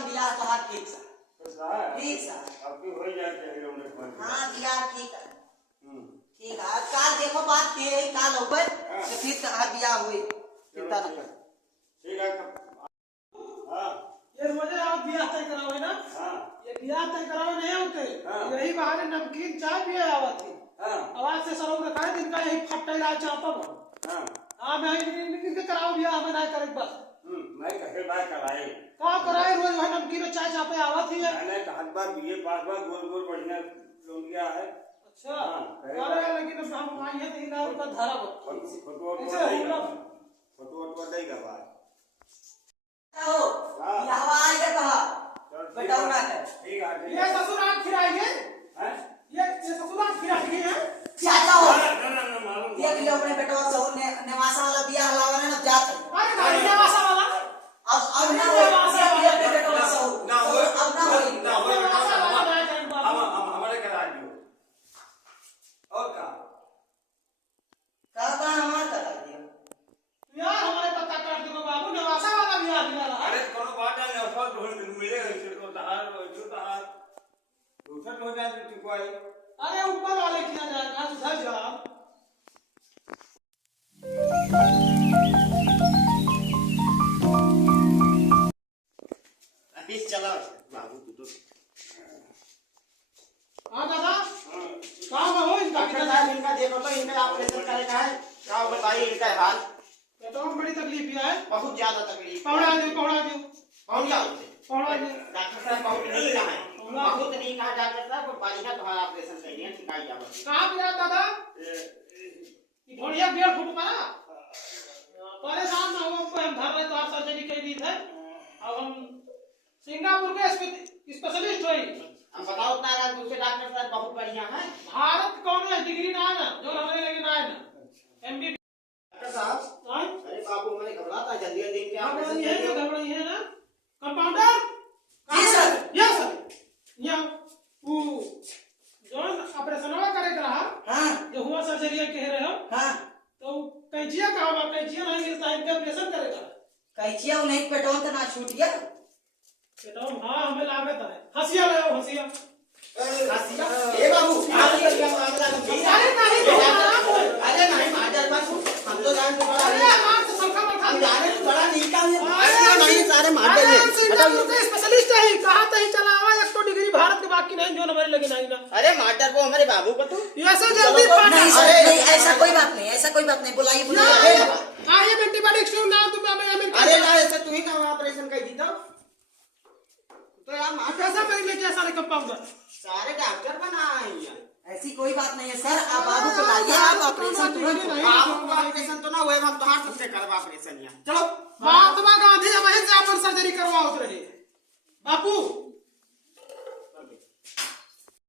एकदम बियाह तो हाथ ठीक सा ठीक सा आपकी हो जाए हाँ बियाह ठीक है ठीक है काल देखो बात के काल ऊपर तो फिर हाथ बियाह हुई चिंता न कर ठीक है हां ये रोजे आप बियाह तय कराओ ना हां ये बियाह तय कराओ नहीं होते यही बहाने नमकीन चाय पिए आवत थी आवाज से सरौ रखा है दिन का यही फट्टे राज चाहता हूं हां मैं इनके कराओ बियाह हमें नहीं करे बस मैं कहे बात कराए का कराए रोज वह नमकीन चाय चापे आवत ही है मैंने कहा बार ये पांच बार गोल गोल बढ़िया लोग गया है अच्छा अरे लेकिन हम आई है 3 रुपया धारा फोटो देगा बात हो यह आएगा कहा बताओ ना ठीक है ये ससुराल खिलाएंगे हैं ये ससुराल खिलाएंगे हैं चाचा हो ना मालूम देख लियो अपने बेटवा सहुर ने नेवासा वाला बियाह लावा ना जात अरे गाड़ी नेवासा वाला अब ना हो अपने बेटवा सहुर ना हो अब ना हो नेवासा वाला ना हम हमारे करा दियो और का हमार करा दियो यार हमारे पता कर दो बाबू नेवासा वाला बियाह दिया रहा अरे कोनो बात नहीं अफसर ढूंढ मिलेगा इसे तो तार दूसरा हो जाए तो कोई अरे ऊपर वाले किया जाएगा सुधर जा अभी चला बाबू तू तो हां दादा काम हो इनका इनका देखो तो इनका ऑपरेशन करेगा है क्या बताइए इनका हाल तो बड़ी तकलीफ है बहुत ज्यादा तकलीफ पौड़ा दो पहुंच जाओ पौड़ा दो डॉक्टर साहब बहुत नहीं कहा है बहुत नहीं कहा डॉक्टर साहब को बढ़िया तुम्हारा ऑपरेशन कर दिया सिखाई जाओ कहां गया दादा ये ढोलिया 1.5 फुट का परेशान ना हो हम धर रहे तो आप सर्जरी कर दी थे अब हम सिंगापुर के स्पेशलिस्ट हुई हम बताओ तारा दूसरे डॉक्टर साहब बहुत बढ़िया है भारत कौन है डिग्री ना है ना जो हमारे लगे ना है ना एमबी डॉक्टर साहब अरे बाबू मैंने घबराता जल्दी जल्दी क्या घबराई है ना कंपाउंडर जी सर यस सर या वो जो ऑपरेशन करे रहा हां जो हुआ सर्जरी कह रहे हो हां तो कैंचिया कहां बा कैंचिया नहीं मिलता इनका ऑपरेशन करेगा कैचिया नहीं पेटवा तो ना छूट गया बेटा हां हमें लागत है हंसिया ले हंसिया ए बाबू अरे नहीं मार बस हम तो जान तो अरे आराम से सलखा मलखा जाने तो बड़ा नीचा है नहीं सारे मार देंगे सिंगापुर के स्पेशलिस्ट है कहां तक चला हुआ 100 डिग्री भारत के बाकी नहीं जो हमारे लगे नहीं ना अरे मास्टर को हमारे बाबू को तू ऐसे जल्दी नहीं सर नहीं ऐसा कोई बात नहीं बुलाइए आइए एंटीबायोटिक से ना तुम हमें अरे ना ऐसा तू ही का ऑपरेशन कर दी तो यार मास्टर कैसा करेंगे क्या सारे कंपाउंडर सारे डॉक्टर बनाए ऐसी कोई बात नहीं है सर आप बाबू को लाइए आप ऑपरेशन तुरंत ऑपरेशन तो ना हुए हम तो हाथ से करवा ऑपरेशन यहाँ चलो महात्मा गांधी वहीं से आप सर्जरी करवाओ रहे बापू